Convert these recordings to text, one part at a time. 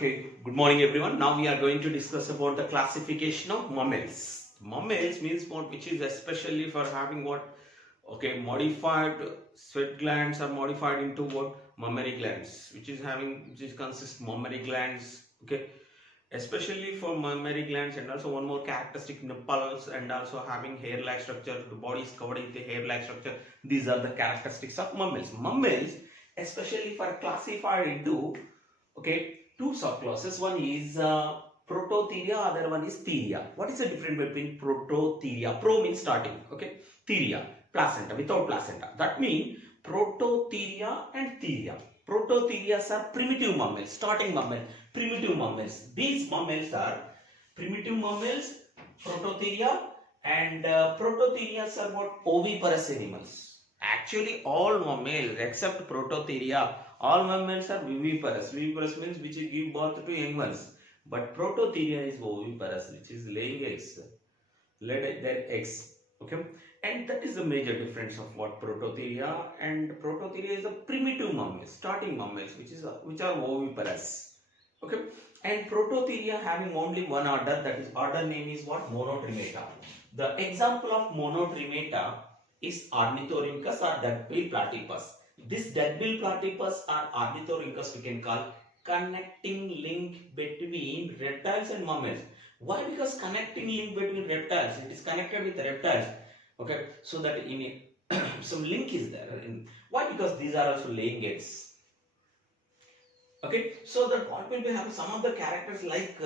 Okay, good morning everyone. Now we are going to discuss about the classification of mammals. Mammals means what, which is especially for having what, okay, modified sweat glands are modified into what, mammary glands, which is having, which is consist mammary glands, okay, especially for mammary glands, and also one more characteristic nipples, and also having hair-like structure. The body is covered with the hair-like structure. These are the characteristics of mammals. Mammals, especially for classified into, okay, two subclasses. One is prototheria, other one is theria. What is the difference between prototheria? Pro means starting, okay, theria, placenta, without placenta. That means prototheria and theria. Prototherias are primitive mammals, starting mammals, primitive mammals. These mammals are primitive mammals, prototheria, and prototherias are what, oviparous animals. Actually, all mammals except prototheria, all mammals are viviparous. Viviparous means which give birth to young ones. But prototheria is oviparous, which is laying eggs, laid their eggs. Okay, and that is the major difference of what prototheria. And prototheria is the primitive mammals, starting mammals, which are oviparous. Okay, and prototheria having only one order, that is order name is what, Monotremata. The example of Monotremata is Ornithorhynchus or duckbill platypus. This duckbill platypus or Ornithorhynchus we can call connecting link between reptiles and mammals. Why? Because connecting link between reptiles, it is connected with reptiles. Okay, so that in a some link is there. Why? Because these are also laying eggs. Okay, so that what will be have some of the characters like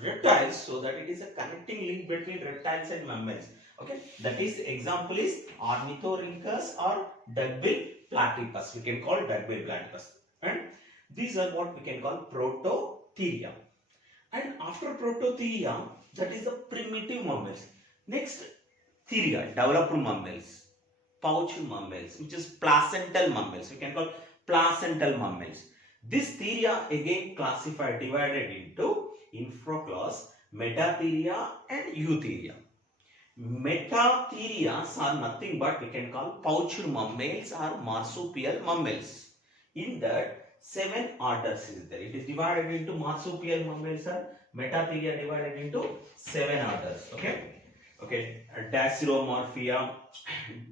reptiles, so that it is a connecting link between reptiles and mammals. Okay, that is example is Ornithorhynchus or duckbill platypus. We can call duckbill platypus, and these are what we can call prototheria. And after prototheria, that is the primitive mammals. Next, theria, developed mammals, pouch mammals, which is placental mammals. We can call placental mammals. This theria again classified, divided into infroclass, metatheria and eutheria. Metatherias are nothing but we can call pouched mammals or marsupial mammals. In that, 7 orders is there. It is divided into marsupial mammals or metatheria divided into 7 orders. Okay. Okay. Dacrylomorphia,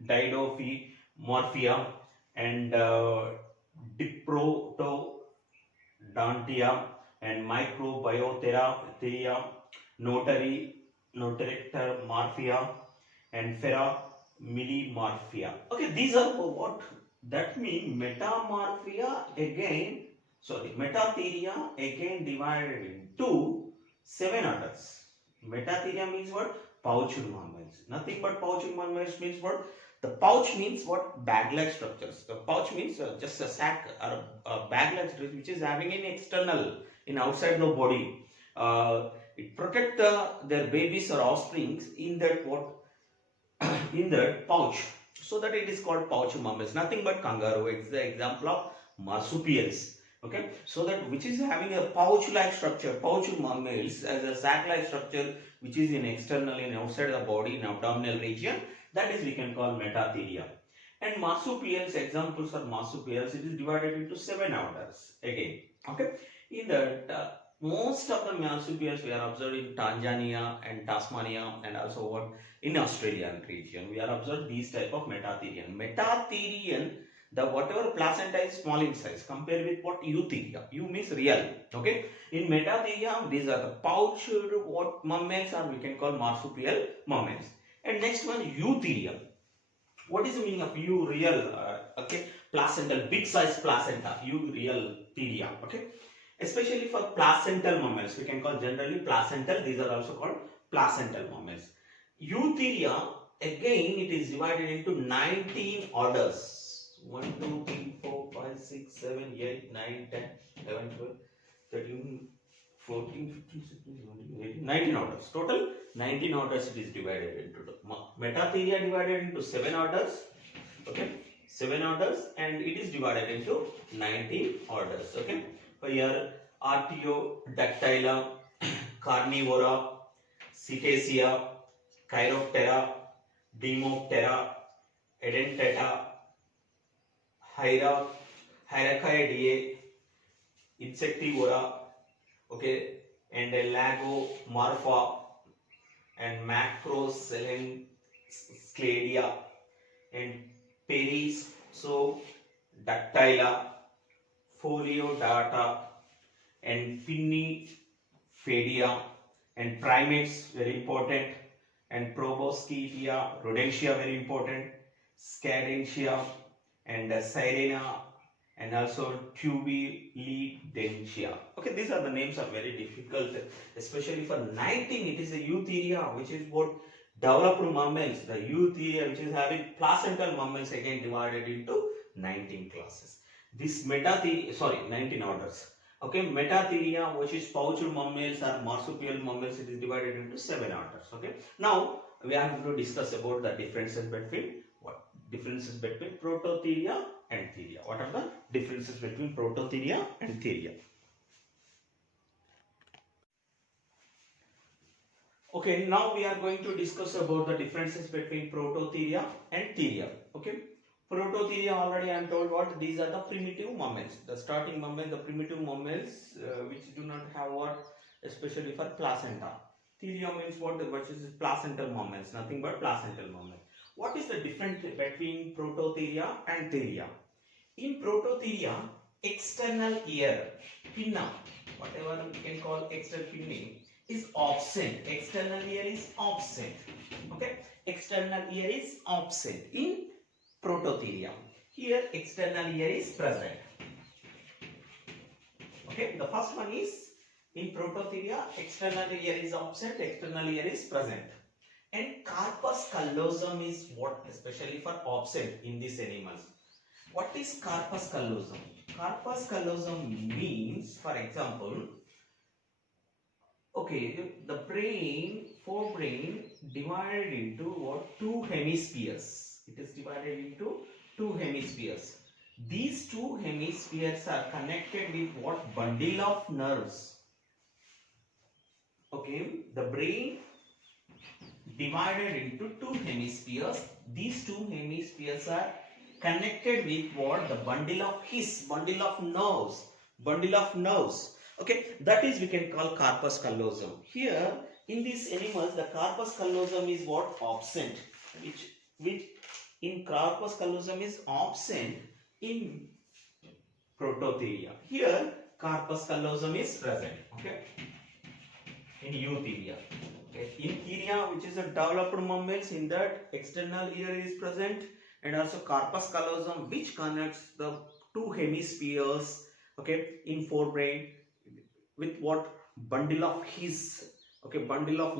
Didophyomorphia, and Diprotodontia, and Microbiotheria, Notorectomorphia, and Ferramillimorphia. Okay, these are what that mean. Metamorphia again, metatheria again divided into 7 orders. Metatheria means what? Pouched mammals. Nothing but pouched mammals means what? The pouch means what? Bag-like structures. The pouch means just a sac or a bag-like structure which is having an external, in outside the body. It protect their babies or offsprings in that what? In that pouch. So that it is called pouch mammals. Nothing but kangaroo. It's the example of marsupials. Okay, so that which is having a pouch-like structure. Pouch mammals as a sac-like structure which is in external, in outside the body, in abdominal region. That is we can call metatheria. And marsupials, examples are marsupials. It is divided into 7 orders again. Okay, in that most of the marsupials we are observed in Tanzania and Tasmania, and also what, in Australian region we are observed these type of metatherian. Metatherian, the whatever placenta is small in size compared with what, eutheria. Eu means real. Okay, in metatheria these are the pouched what mammals, or we can call marsupial mammals. And next one, eutheria. What is the meaning of eu, real? Okay, placental, big size placenta, eu, real theria. Okay, especially for placental mammals we can call generally placental. These are also called placental mammals. Eutheria again it is divided into 19 orders. 1, 2, 3, 4, 5, 6, 7, 8, 9, 10, 11, 12, 13, 14, 15, 16, 17, 18, 19 orders. Total 19 orders it is divided into. Metatheria divided into 7 orders. Okay, 7 orders, and it is divided into 19 orders. Okay, so here Artiodactyla, Carnivora, Cetacea, Chiroptera, Demoptera, Edentata, Hyracoideae, Insectivora, okay, and a Lagomorpha and Macrocylindacladia and Perisodactyla, Foliodata and Pinnifadia and primates very important, and Proboscidea, Rodentia very important, Scadentia and Sirena and also Tubilidentia. Okay, these are the names are very difficult, especially for 19. It is a eutheria, which is what developed mammals, the eutheria which is having placental mammals again divided into 19 classes. This 19 orders. Okay, Metatheria, which is pouched mammals or marsupial mammals, it is divided into 7 orders. Okay, now we are going to discuss about the differences between Prototheria and Theria. What are the differences between Prototheria and Theria? Okay, now we are going to discuss about the differences between Prototheria and Theria. Okay, Prototheria, already I am told what these are the primitive mammals, the starting mammals, the primitive mammals which do not have what, especially for placenta. Theria means what, which is placental mammals, nothing but placental mammals. What is the difference between Prototheria and Theria? In Prototheria, external ear, pinna, whatever we can call external pinning, is absent. External ear is absent. Okay, external ear is absent in Prototheria. Here, external ear is present. Okay, the first one is in Prototheria, external ear is absent, external ear is present. And corpus callosum is what, especially for absent in these animals. What is corpus callosum? Corpus callosum means, for example, okay, the forebrain divided into what? Two hemispheres. It is divided into two hemispheres. These two hemispheres are connected with what? Bundle of nerves. Okay, the brain divided into two hemispheres. These two hemispheres are connected with what? The bundle of nerves. Okay, that is we can call corpus callosum. Here in these animals, the corpus callosum is what? Absent, which in corpus callosum is absent in Prototheria. Here corpus callosum is present. Okay, in eutheria. Okay. In Theria, which is a developed mammals, in that external ear is present, and also corpus callosum, which connects the two hemispheres, okay, in forebrain with what? Bundle of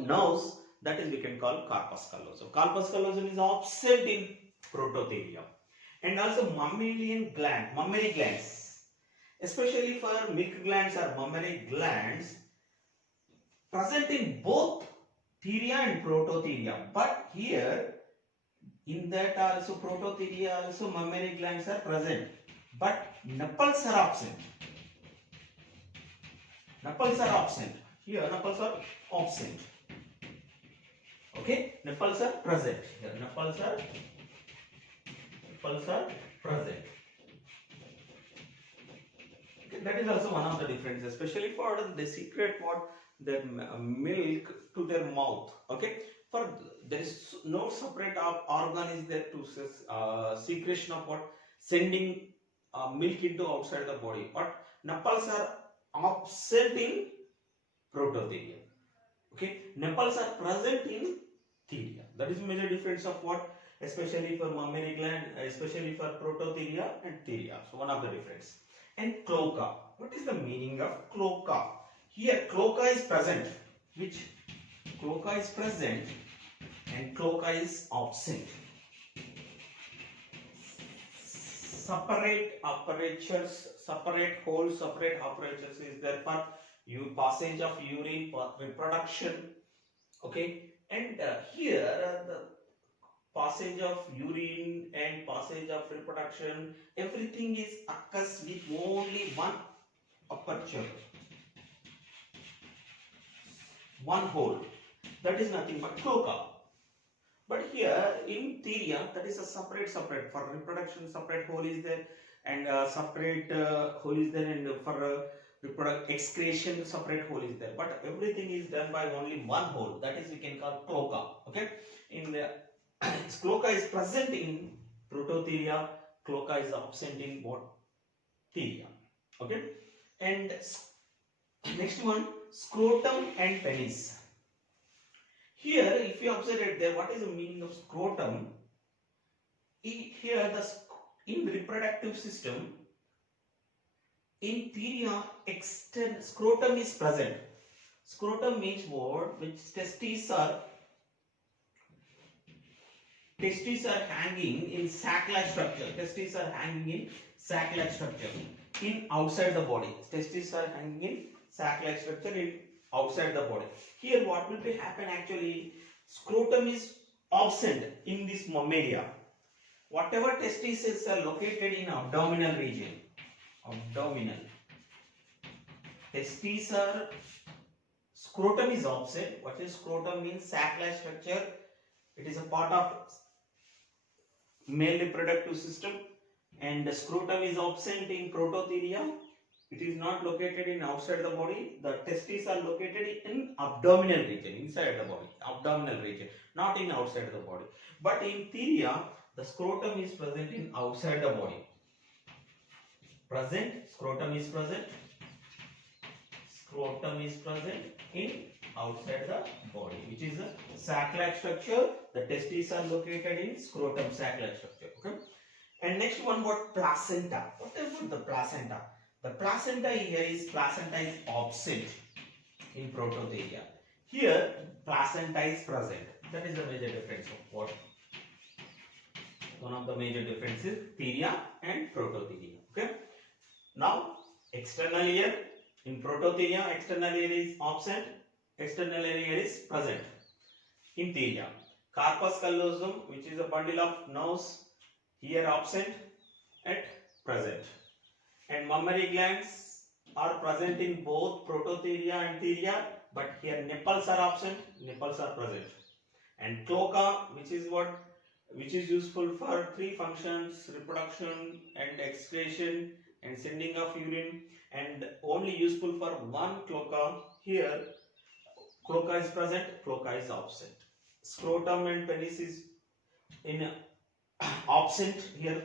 nerves, that is we can call corpus callosum. Corpus callosum is absent in Prototheria. And also mammary glands, especially for milk glands or mammary glands, present in both Theria and Prototheria, but here in that also Prototheria also mammary glands are present, but nipples are absent. Here nipples are absent. Okay, nipples are present. Here nipples are present. Okay, that is also one of the differences, especially for the secret what their milk to their mouth. Okay, for there is no separate organ is there to secretion of what, sending milk into outside the body, but nipples are absent in Prototheria. Okay, nipples are present in Theria. That is major difference of what, especially for mammary gland, especially for Prototheria and Theria. So one of the difference. And cloaca. What is the meaning of cloaca? Here cloaca is present, which cloaca is present and cloaca is absent. Separate apertures, separate holes, separate apertures is there for passage of urine for reproduction. Okay, and here the passage of urine and passage of reproduction, everything is occurs with only one aperture, one hole, that is nothing but cloaca. But here in Theria, that is a separate for reproduction, separate hole is there, and separate hole is there, and for excretion separate hole is there, but everything is done by only one hole, that is we can call cloaca. Okay, in the cloaca is present in prototheria, cloaca is absent in what? Theria. Okay, and next one, scrotum and penis. Here if you observe it there, what is the meaning of scrotum? Here in reproductive system, in theria, scrotum is present. Scrotum means what? Which testes are hanging in sac-like structure. Testes are hanging in sac-like structure in outside the body. Testes are hanging in sac-like structure in outside the body. Here what will be happen actually? Scrotum is absent in this mammalia. Whatever testes are located in abdominal region. Abdominal. Testes are, scrotum is absent. What is scrotum means? Sac-like structure. It is a part of male reproductive system, and the scrotum is absent in prototheria. It is not located in outside the body. The testes are located in abdominal region, inside the body, abdominal region, not in outside the body. But in theria, the scrotum is present in outside the body. Scrotum is present in outside the body, which is a sac-like structure. The testes are located in scrotum, sac-like structure. Okay. And next one, what? Placenta. What about the placenta? The placenta here is absent in prototheria. Here placenta is present. That is the major difference of what? One of the major differences, theria and prototheria. Okay. Now external ear. In prototheria, external ear is absent, external ear is present. In theria, corpus callosum, which is a bundle of nerves, here absent and present. And mammary glands are present in both prototheria and theria, but here nipples are absent, nipples are present. And cloaca, which is useful for three functions: reproduction and excretion and sending of urine, and only useful for one cloaca. Here cloaca is present, cloaca is absent. Scrotum and penis is in absent, here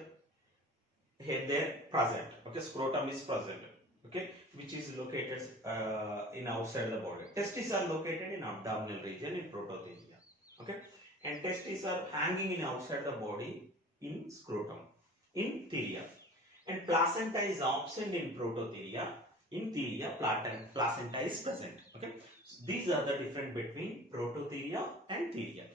they're present. Okay, scrotum is present. Okay, which is located in outside the body. Testes are located in abdominal region in prototheria. Okay, and testes are hanging in outside the body in scrotum, in theria. And placenta is absent in prototheria. In theria, placenta is present. Okay, so these are the difference between prototheria and theria.